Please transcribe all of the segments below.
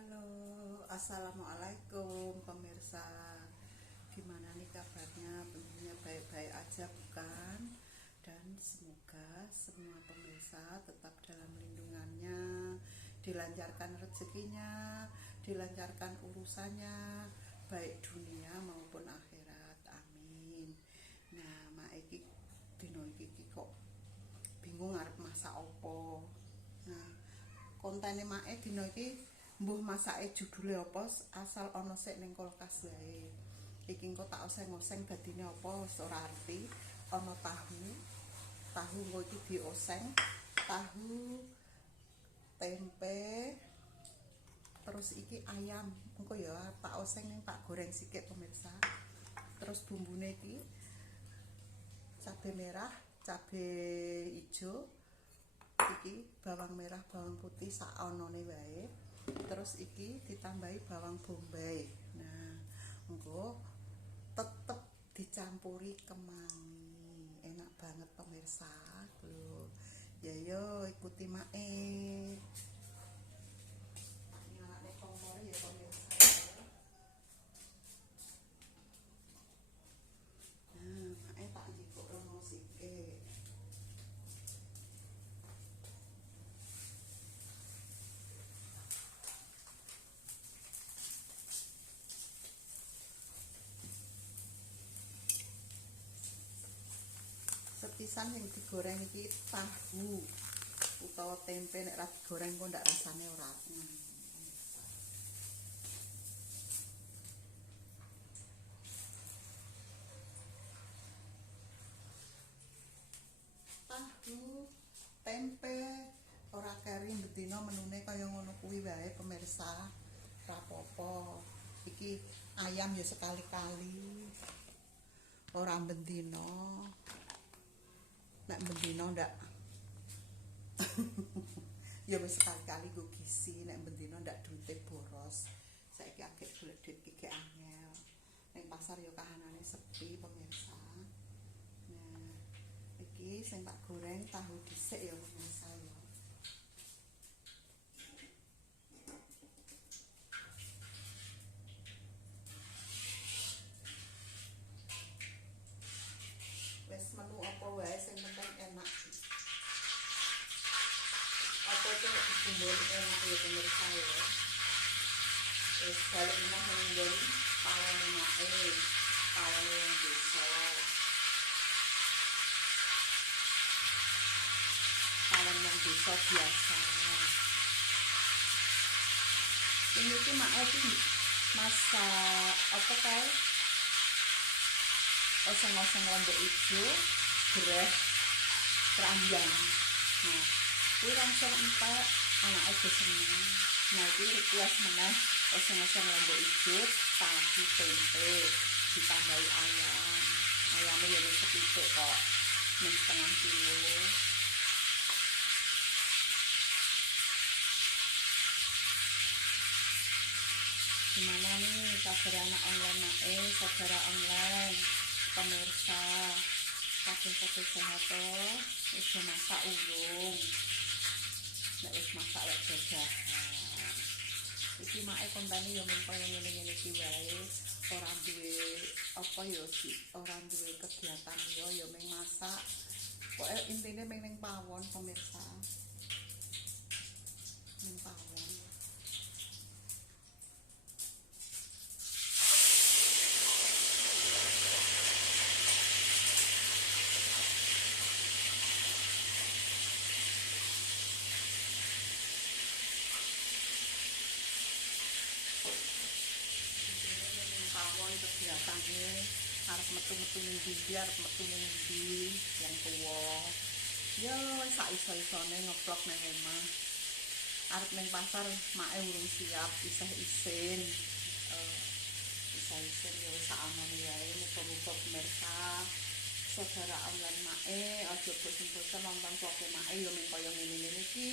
Halo, assalamualaikum pemirsa. Gimana nih kabarnya? Tentunya baik-baik aja bukan? Dan semoga semua pemirsa tetap dalam lindungannya, dilancarkan rezekinya, dilancarkan urusannya, baik dunia maupun akhirat. Amin. Nah, mak iki dino iki kok bingung arep masak opo. Nah, kontene make dino iki mbuh masake judule apa asal ana sik ning kulkas wae. Iki engko tak oseng-oseng dadine apa wis ora arti. Ana tahu. Tahu engko iki dioseng, tahu, tempe, terus iki ayam. Engko ya tak oseng ning tak goreng sikit pemirsa. Terus bumbune iki cabai merah, cabai ijo, iki bawang merah, bawang putih sak anane wae. Terus iki ditambahi bawang bombay. Nah, engko tetep dicampuri kemangi. Enak banget pemirsa. Tuh. Ya yo ikuti mae. Nyalane kompor ya pemirsa. Nah, mae tak njikuk rono sikit. Sepisan yang digoreng iki tahu utawa tempe nek ra digoreng kok ndak rasane ora. Tahu, tempe, ora keri bedino menune kaya ngono kuwi wae pemirsa. Ora apa-apa. Iki ayam ya sekali-kali. Ora bendino. Nek bendino ndak ya wis sekali-kali go gizi, nek bendino ndak duite boros. Saiki akeh golek duit iki angel. Ning pasar ya kahanane sepi pemirsa. Nah, iki sing tak goreng tahu dhisik ya pemirsa ya. Wis menu apa wae sing penting enak. Apa itu nek dibumboni enak ya pemirsa ya. Wis balik meneh nang nggon pawone mae. Pawone wong desa. Pawon wong desa biasa. Ini tuh mae iki masak apa kae? Oseng-oseng lombok ijo, gereh, keranjang. Nah, kuwi langsung entek, anake wis seneng. Nah, iki request meneh oseng-oseng lombok ijo, tahu tempe, ditambahi ayam. Ayamnya ya wis sethithik kok, ning setengah kilo. Gimana nih kabar anak online mae, saudara online, pemirsa, kabeh sehat toh? Wis masak urung? Nek wis masak lek jajahan. Iki mae kontane yo mung kaya ngene-ngene iki wae, ora duwe apa yo sih, ora duwe kegiatan yo mung masak. Pokoke intine mung ning pawon pemirsa. Ning pawon. Pawon kegiatannya harus metu-metu ning ndi, arep metu ning ndi yang tuwa. Ya wis sak iso-isone ngeplok nang omah. Arep ning pasar make urung siap, isih isin. Isih-isin ya wis sak anane wae, muga-muga pemirsa saudara online mae aja bosen-bosen nonton vloge mae ya mung kaya ngene-ngene iki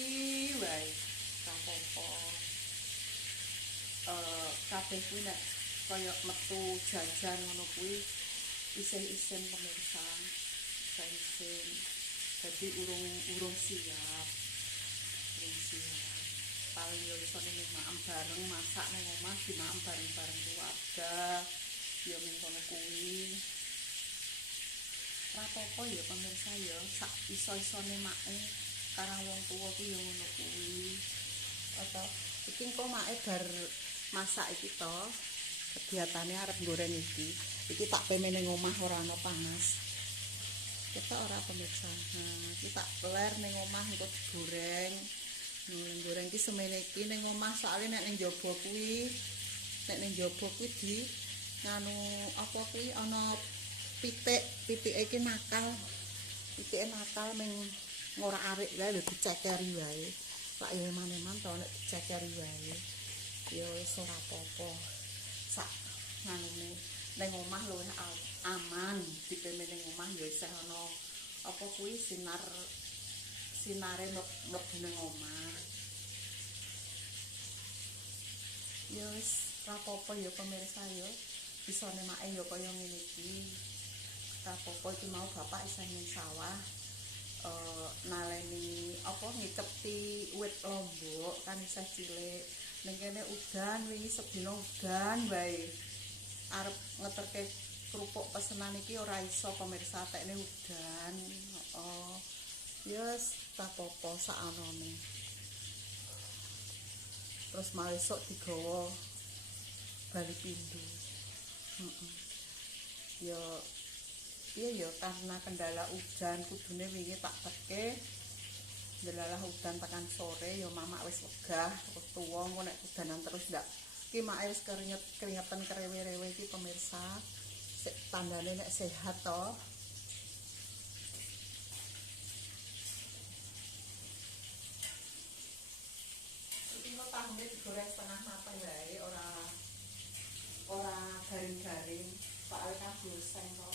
wae. Ora apa-apa. Kabeh kuwi nek kaya metu jajan ngono kuwi isih-isin pemirsa. Isih-isin. Jadi urung siap. Urung siap. Natal yo iso maem bareng masak ning omah dimaem bareng-bareng keluarga. Yo ning kono kuwi. Ora apa-apa ya pemirsa ya, sak iso-isone make karang wong tuwa ki yo ngono kuwi. Apa iki engko make bar masak iki to. Kegiatane arep goreng iki. Iki tak peme ning omah ora ana panas. Kita ora pemirsa. Nah, iki tak ler ning omah engko digoreng. Goreng iki semene iki ning omah soalé nek ning jaba kuwi di nganu apa kuwi ana pitike iki nakal. Pitike nakal ming ora arik wae lho dicekeri wae. Pak yo maneman to nek dicekeri wae. Ya wis ora apa-apa. Sak nganune ning omah luwih aman, dipeme ning omah ya isih ana apa kuwi sinare mlebu ning omah. Ya wis ora apa-apa ya pemirsa ya. Isone make ya kaya ngene iki. Ora apa-apa iki mau bapak isih ning sawah. Naleni apa ngiceti wit lombok kan isih cilik. Ning kene udan wingi sedina udan wae. Arep ngeterke kerupuk pesenan iki ora iso pemirsa tekne udan. Heeh. Yes, tak apa sak anone. Terus malah esuk digawa bali pindho. Heeh. Ya iya ya karena kendala udan kudune wingi tak teke ndelalah udan tekan sore ya mamak wis wegah terus tuwa engko nek udanan terus ndak iki mak wis keringetan kerewe-rewe iki pemirsa sik tandane nek sehat to. Iki kok tahune digoreng setengah mateng wae ora garing-garing soalé kan goseng to.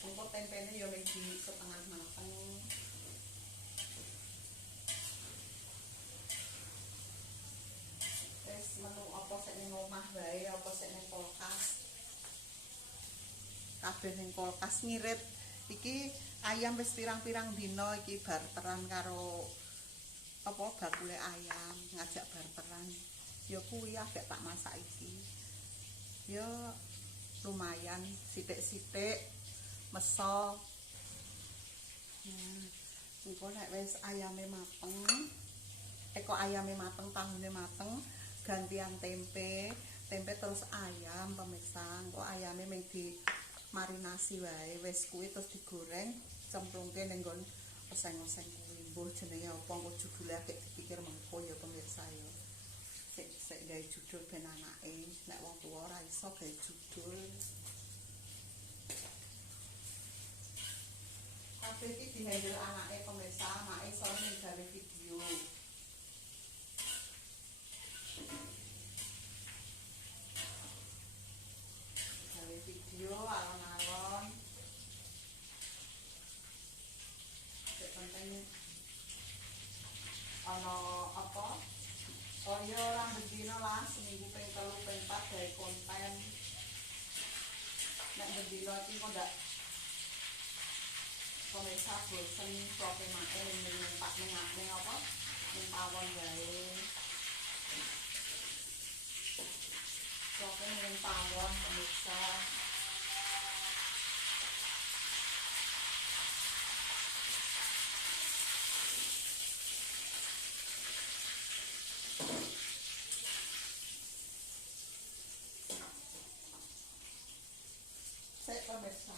Engko tempene ya wis di setengah mateng. Wis menu apa sik ning omah wae, apa sik ning kulkas. Kabeh ning kulkas ngirit. Iki ayam wis pirang-pirang dina iki barteran karo apa bakule ayam, ngajak barteran. Ya kuwi agak tak masak iki. Ya lumayan sithik-sithik meso. Engko nek wis ayame mateng, ayame mateng, tahune mateng, gantian tempe terus ayam pemirsa. Engko ayame mung di marinasi wae, wis kuwi terus digoreng, cemplungke ning nggon oseng-oseng kuwi. Mbuh jenenge apa engko judule agek dipikir mengko ya pemirsa ya. Sik gawe judul ben anake, nek wong tuwa ora iso gawe judul. Kabeh iki dihandle anake pemirsa, make iso gawe video. Gawe video alon-alon. Sik penting ana apa? Kaya rambut dina lah seminggu ping 3 ping 4 gawe konten. Nek bendina iki kok ndak pemirsa bosen soke make ning apa? Ning pawon wae. Soke ning pawon pemirsa. Sik pemirsa.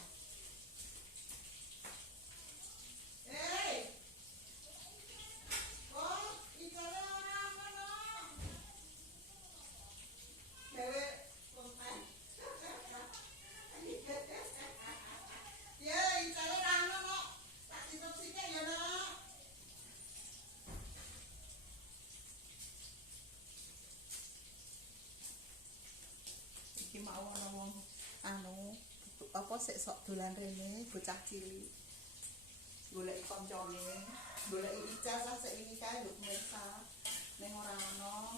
Iki mau ana wong anu apa sik sok dolan rene bocah cilik golek koncone golek ijazah sik ini kae lho pemirsa ning ora ana.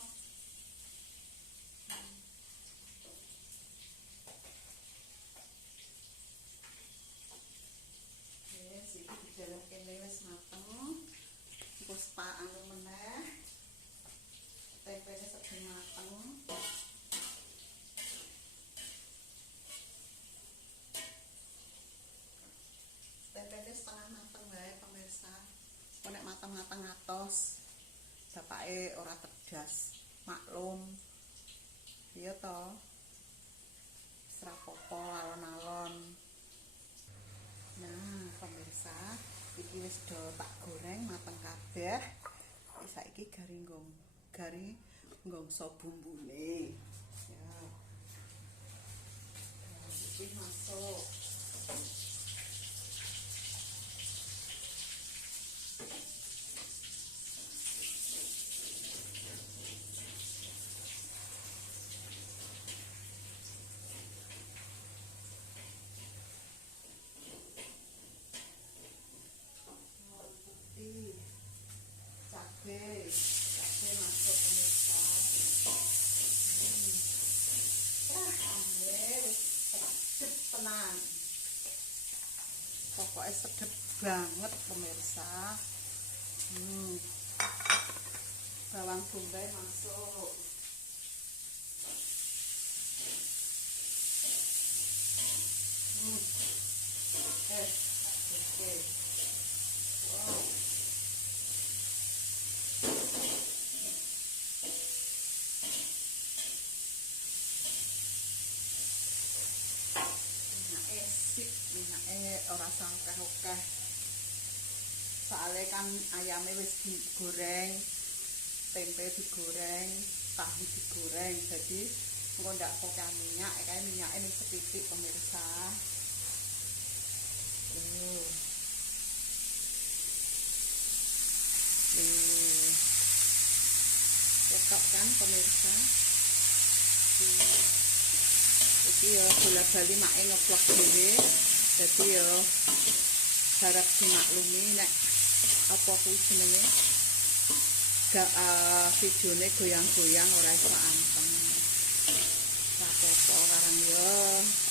Wis iki dijalah kene wis mateng. Terus anu meneh tempenya sedang mateng. Tempenya setengah mateng wae pemirsa. Nek mateng-mateng atos bapake ora tegas, maklum. Iya to. Serapopo alon-alon. Nah, pemirsa, iki wis do tak goreng mateng kabeh. Saiki garing nggongso bumbune. Ya. Nah, iki masuk. Cabai masuk pemirsa. Wis sedep tenan. Pokoknya sedep banget pemirsa. Bawang bombay masuk. Oke. Wow. Minyake ora sakeh-akeh. Soale kan ayame wis digoreng, tempe digoreng, tahu digoreng. Jadi engko ndak pakai minyak, kae minyake wis setitik pemirsa. Ketok kan pemirsa. Iki ya bola-bali make ngeplok dhewe. Dadi ya harap dimaklumi nek apa kuwi jenenge videone goyang-goyang ora iso anteng. Apa-apa karang ya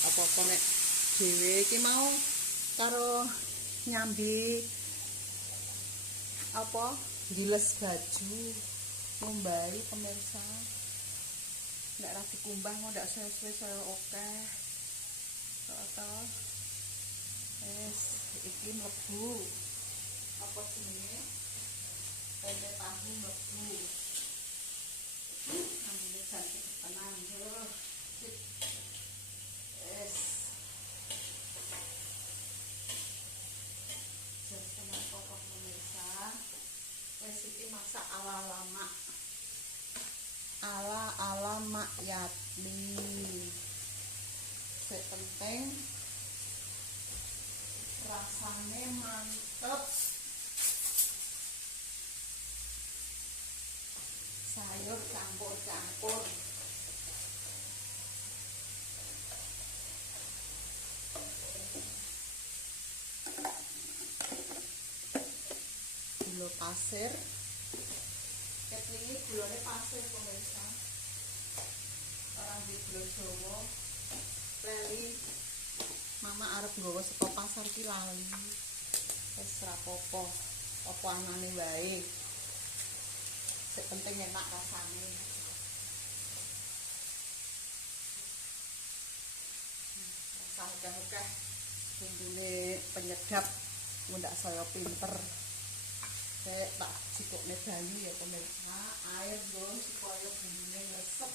apa-apa nek dhewe iki mau karo nyambi apa giles baju ngombai pemirsa. Ndak ra dikumbah mau ndak sesuai saya oke. Total. Iki mlebu. Apa jenenge? Tempe tahu mlebu. Ambil ganti tenang yo. Jangan pokok pemirsa. Wes iki masak ala Mak Yatmi. Sepenting rasanya mantep. Sayur campur-campur. Gula pasir. Ketlingi gulane pasir pemirsa. Orang di gula Jawa lali. Mama arep nggawa saka pasar ki lali. Wis rapopo. Apa anane wae. Sing penting enak rasane. Rasa-rasa bumbune penyedap ndak saya pinter. Saya tak cikokne banyu ya pemirsa, air nggo supaya bumbune ngresep.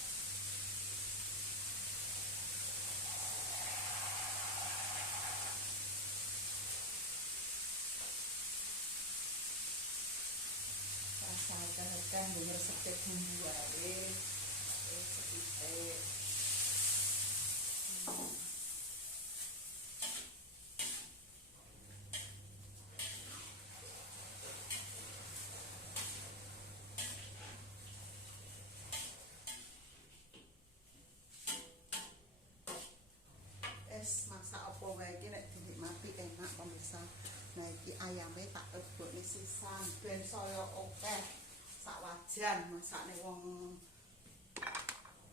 Harga-harga nggo ngresepke bumbu wae. Sethithik. Masak apa wae iki nek dinikmati enak pemirsa. Nah iki ayame tak lebokne sisan ben saya akeh sak wajan masakne wong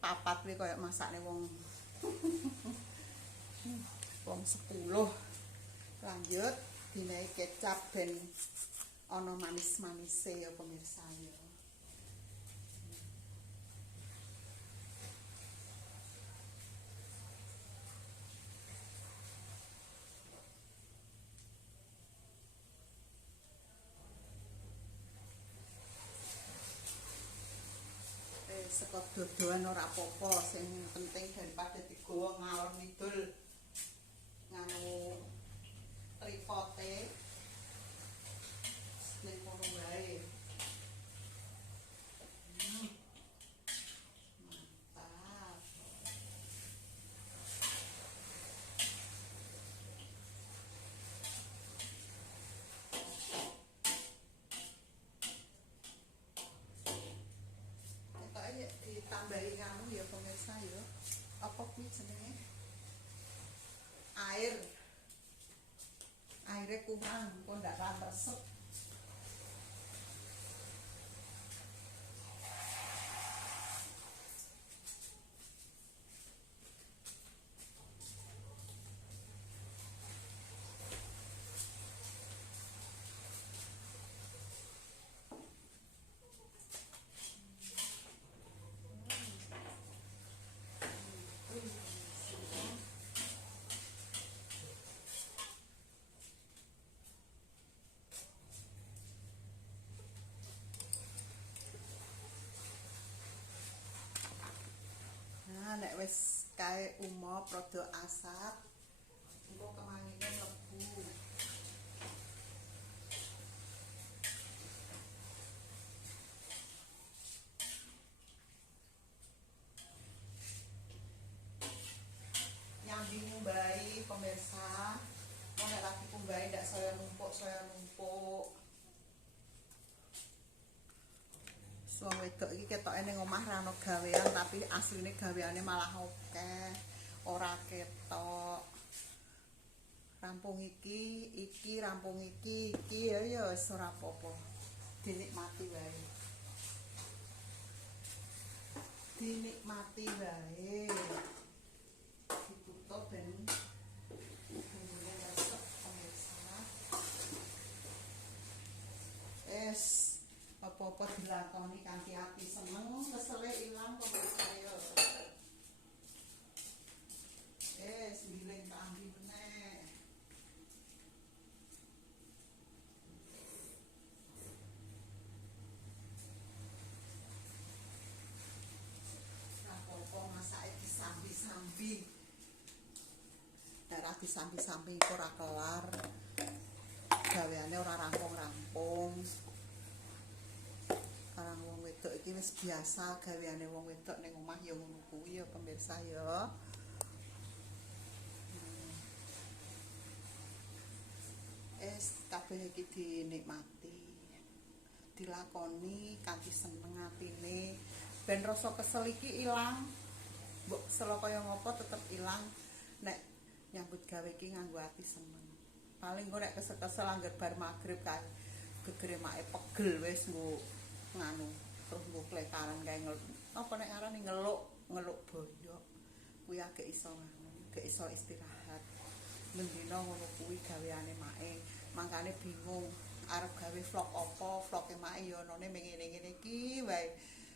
papat kuwi kaya masakne wong wong 10. Lanjut dinaik kecap ben ana manis-manise ya pemirsa ya. Saka dodoan ora apa-apa, sing penting daripada digawa ngalor ngidul nganu tripote ning kono wae. Mantap. Ketoke ditambahi nganu ya pemirsa ya. Apa kuwi jenenge? Airnya kurang, kok ndak resep. Nek wis kae umop rada asat engko kemangine mlebu. Nyambi ngumbahi pemirsa, mau nek lagi ngumbahi ndak saya numpuk. Wong wedok iki ketoke ning omah ra ono gawean tapi asline gaweane malah akeh. Ora ketok. Rampung iki rampung iki ya wis ora apa-apa. Dinikmati wae. Ditutup ben bumbune resep pemirsa. Apa-apa dilakoni kanthi ati seneng, kesele ilang pemirsa yo. Giling kambi meneh. Apa-apa masake disambi-sambi. Nek ra disambi-sambi iku ora kelar. Gaweane ora rampung-rampung. Karang wong wedok iki wis biasa gaweane wong wedok ning omah ya ngono kuwi ya pemirsa ya. Kabeh iki dinikmati. Dilakoni kanthi seneng atine ben rasa kesel iki ilang. Mbok kesel kaya ngopo tetep ilang nek nyambut gawe iki nganggo ati seneng. Paling kok nek kesel-kesel angger bar magrib kae gegere make pegel wis nggo nganu terus nggo klekaran kae apa nek arane ngeluk boyok kuwi agek iso nganu gek iso istirahat mendina ngono kuwi gaweane make mangkane bingung arep gawe vloge make ya onone ngene-ngene iki wae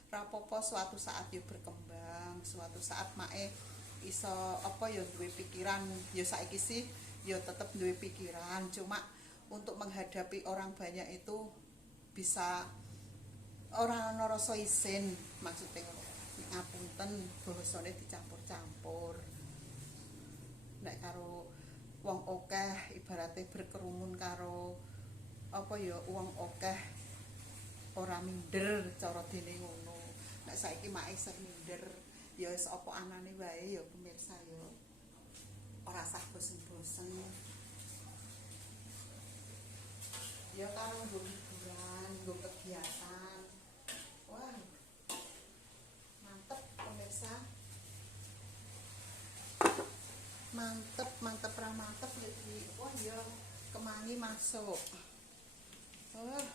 ra apa-apa suatu saat ya berkembang suatu saat make iso apa ya duwe pikiran ya saiki sih ya tetep duwe pikiran cuma untuk menghadapi orang banyak itu bisa orang ana rasa isin maksudnya ngapunten basane dicampur-campur nek karo wong akeh ibaratnya berkerumun karo apa ya wong akeh ora minder cara dene ngono nek saiki mak isih minder ya wis apa anane wae ya pemirsa ya ora usah bosen-bosen ya karo nggo hiburan nggo kegiatan. Wah, mantep pemirsa. Mantep ra mantep iki. Wah ya kemangi masuk.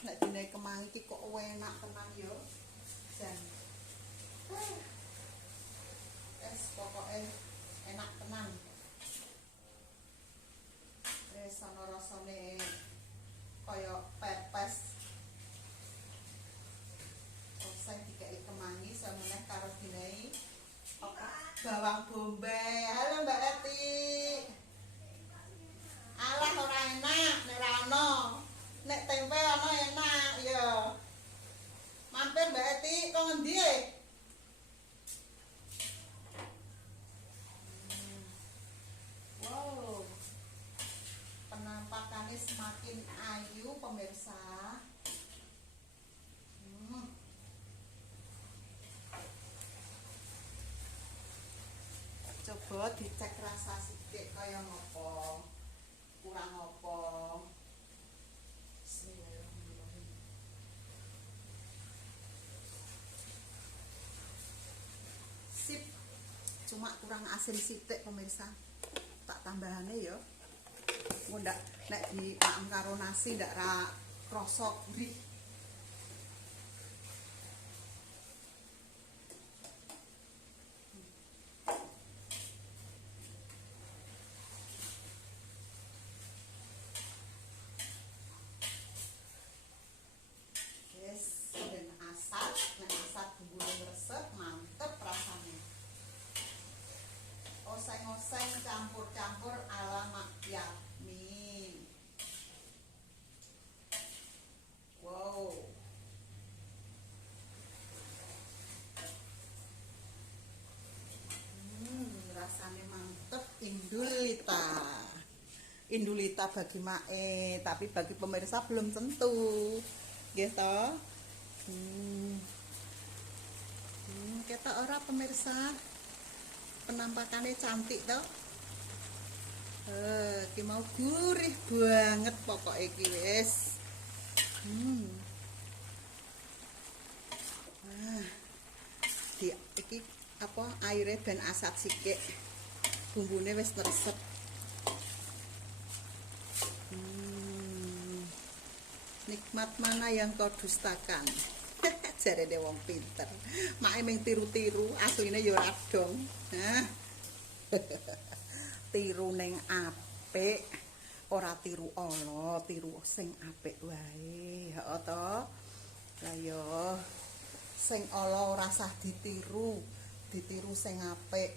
Nek dine kemangi iki kok enak tenan ya. Jan. Pokoke enak tenan. Ana rasane kaya pepes bawang bombay. Halo Mbak Eti. Alah ora enak nek ora ono. Nek tempe ono enak ya. Mampir Mbak Eti kok ngendi? Wow. Penampakannya semakin ayu pemirsa. Coba dicek rasa sithik kaya ngopo. Kurang apa? Bismillahirrahmanirrahim. Sip. Cuma kurang asin sithik pemirsa. Tak tambahane ya. Engko ndak nek dimaem karo nasi ndak ra krasa gurih. Oseng-oseng campur-campur ala Mak Yamin. Wow. Rasanya mantep. Indulita. Indulita bagi Mae, tapi bagi pemirsa belum tentu. Gitu. Kita ora pemirsa. Penampakannya cantik toh. Iki mau gurih banget pokoknya iki wis. Iki apa airnya ben asat sithik. Bumbune wis neresep. Nikmat mana yang kau dustakan? Jarene wong pinter. Mak ming tiru-tiru, asline ya ora dong. Nah. Tiru ning apik, ora tiru ala, tiru sing apik wae. Heeh to. Lah ya sing ala ora usah ditiru, ditiru sing apik.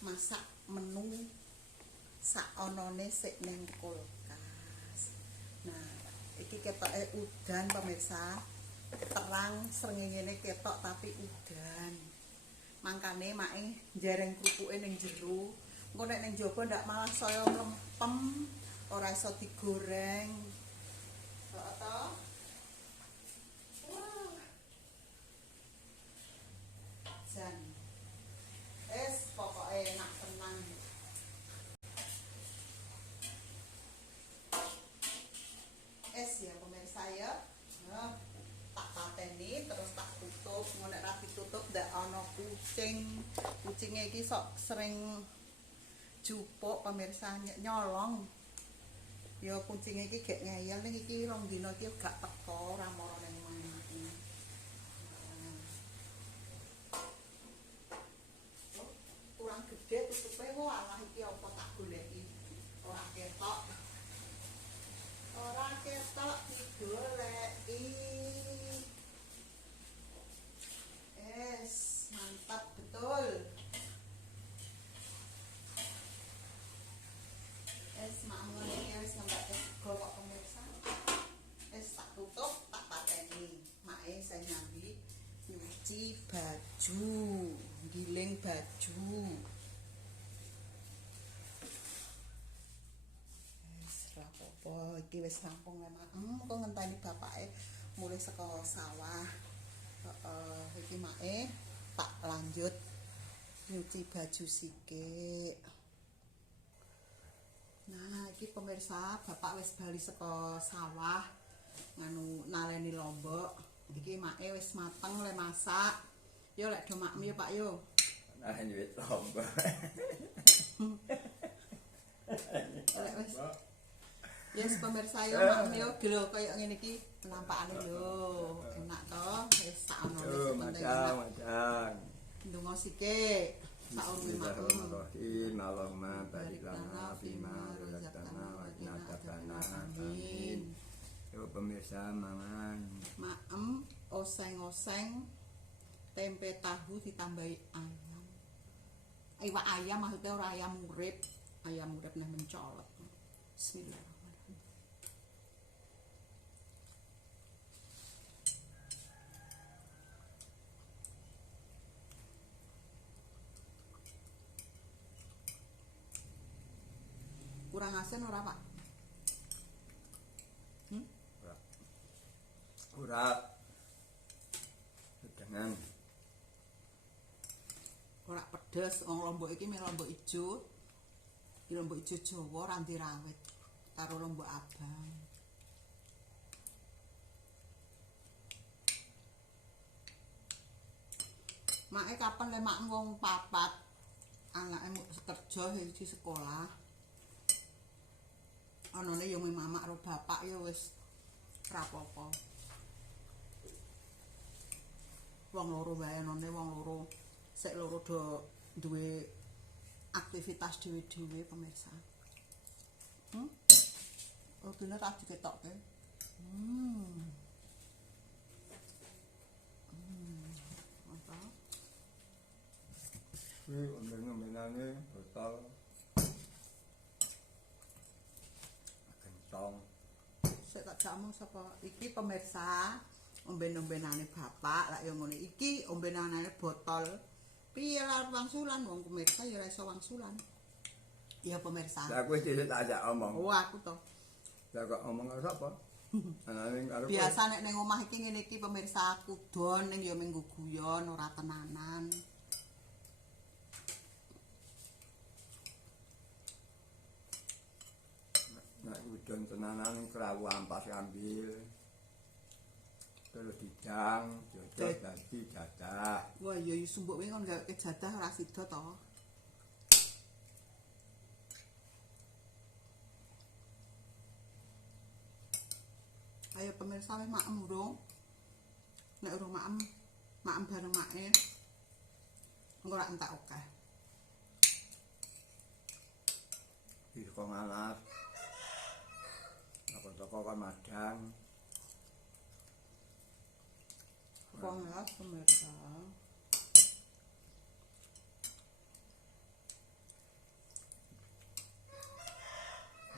Masak menu sak anane sik ning kulkas. Nah, iki ketoke udan pemirsa. Terang srengenge ketok tapi udan. Mangkane Mae njereng krupuke ning jero. Engko nek ning jaba ndak malah saya mlempem, ora iso digoreng. Kok to? Jan. Pokoke enak tenan. Ya pemirsa ya. Nah. Pateni terus tak tutup, ngono nek ra ditutup ndak ana kucing. Kucinge iki sok sering jupuk pemirsa nyolong. Ya kucinge iki gek ngeyel ning iki rong dina iki gak teko ora mara ning omah iki. Kurang gede tutupe kok alah iki apa tak goleki. Ora ketok. Ora ketok digoleki. Mantap betul. Makmur ini wis ngembak sego kok pemirsa. Tak tutup, tak pateni. Mae saya nyambi nyuci baju, giling baju. Ora apa-apa, iki wis rampung maem. Kok ngenteni bapake mulih saka sawah. Iki Mae tak lanjut nyuci baju sikik. Nah, iki pemirsa, bapak wis bali saka sawah nganu naleni lombok. Iki Mae wis mateng le masak. Yo lek do makmu yo Pak yo. Nah, nyuwit lombok. Lek wis. Yes pemirsa yo makmu yo gelo kaya ngene iki penampakane lho. Enak to, wis sak ono wis Macam. Ndonga sikik. Bismillahirrahmanirrahim. Allahumma barik lana fima razaqtana wa qina adzabannar. Amin. Yo pemirsa mangan. Maem oseng-oseng tempe tahu ditambahi ayam. Iwak ayam maksudnya ora ayam urip nah mencolot. Bismillahirrahmanirrahim. Kurang asin ora, Pak? Ora. Dengan Ora pedes, wong lombok iki mie lombok ijo. Iki lombok ijo Jawa ranti rawit karo lombok abang. Make kapan le mak wong 4, anake kerja siji sekolah. Anane yo meh mamak karo bapak yo wis rapopo. Wong loro wae anane wong loro. Sek loro do duwe aktivitas dhewe-dhewe pemirsa. Oh, bener tak diketokke. Mantap. kuwi omben-ombenane botol gentong. Sik tak jamu sapa iki pemirsa, omben-ombenane bapak lak yo ngene iki ombenane botol. Piye lah wangsulan wong pemirsa ya ora iso wangsulan. Iya pemirsa. Lah kowe dhewe tak ajak omong. Oh aku to. Lah kok omong karo sapa? Anane karo kowe. Biasa nek ning omah iki ngene iki pemirsa kudon ning ya minggu guyon ora tenanan. Nek udon tenanan krawu ampas ambil. Terus didang, jojol dadi jadah. Wah ya sumbuk wingi kon gaweke jadah ora sida to. Ayo pemirsa wis maem urung. Nek urung maem, maem bareng make. Engko ora entek akeh. Di kok ngalas. Apa toko kan madang. Pongas pemirsa.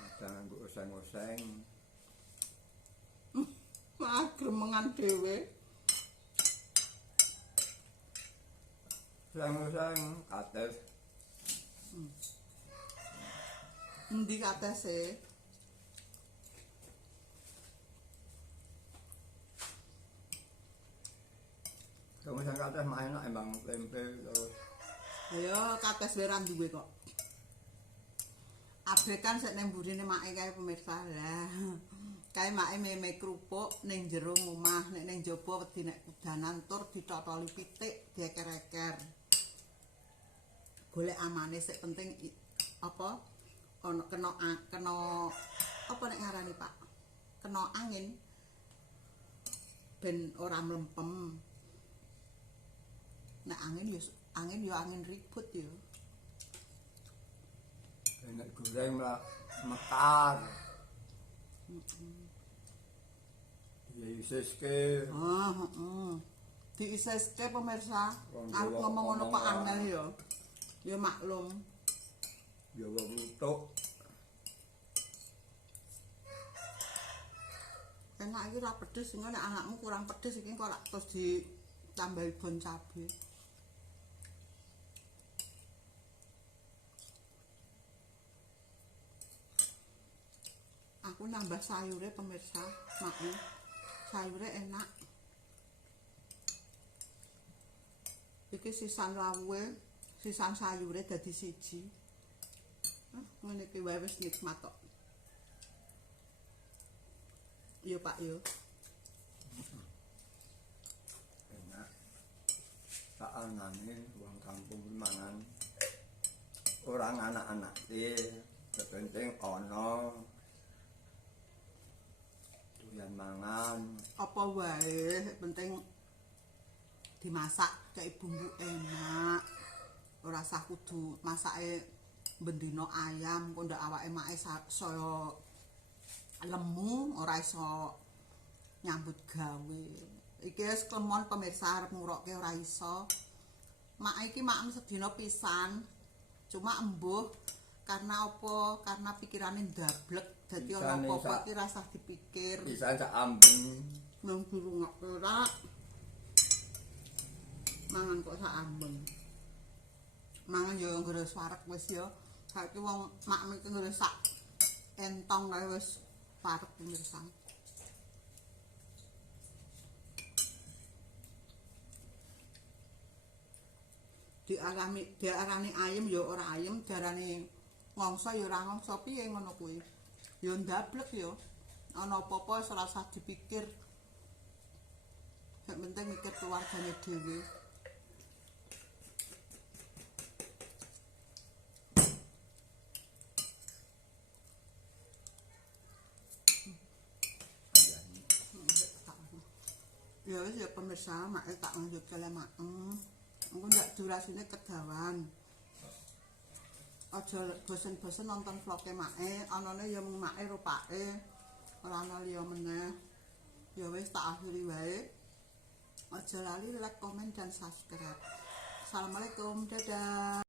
Madang nggo oseng-oseng. Mah gremengan dhewe. Oseng-oseng kates. Endi katese? Kamu sang kates mah enak embang tempe terus. Ayo kates wae ra duwe kok. Abekan sik nang mburine make kae pemirsa lah. Kae make meme krupuk ning jero omah, nek ning jaba wedi nek udanan tur ditotoli pitik, dieker-eker. Golek amane sik penting apa? Ana kena apa nek ngarani Pak? Kena angin. Ben ora mlempem. Nek angin angin ribut yo. Nek goreng lah mekar. Ya isiske. Diisiske pemirsa. Wong Aku Jawa ngomong ngono kok ngomong angel yo. Ya maklum. Ya wong lutuk. Enak iki ora pedes, sing nek anakmu kurang pedes iki kok terus ditambahi bon cabe. Aku nambah sayure pemirsa, maklum. Sayure enak. Iki sisan lawuhe, sisan sayure dadi siji. Ngene iki wae wis nikmat kok. Yo Pak yo. Enak. Tak anane wong kampung mangan. Orang anak-anak penting ana doyan mangan. Apa wae penting dimasak kayak bumbu enak. Ora usah kudu masake bendino ayam kok ndak awake make saya lemu ora iso nyambut gawe. Iki wis klemon pemirsa arep ngurokke ora iso. Mak iki makem sedina pisan cuma embuh karena apa? Karena pikirane ndablek dadi Bisa ana nih, apa-apa Sak. iki rasah dipikir. Bisa sak ambeng. Nang dirungokke ora. Mangan kok sak ambeng. Mangan yo nggeres wareg wis yo. Saiki wong makme iki nggeres sak entong kae wis parek pemirsa. Diarani ayem ya ora ayem, diarani ngongso ya ora ngongso, piye ngono kuwi. Ya ndablek ya. Ana apa-apa wis ora usah dipikir. Yang penting mikir keluargane dhewe. Ya wis ya pemirsa, mak tak lanjut ke lemak. Engko ndak durasine kedawan. Aja bosen-bosen nonton vloge make, anane ya mung make rupake. Ora ana liya meneh. Ya wis tak akhiri wae. Aja lali like, komen dan subscribe. Assalamualaikum, dadah.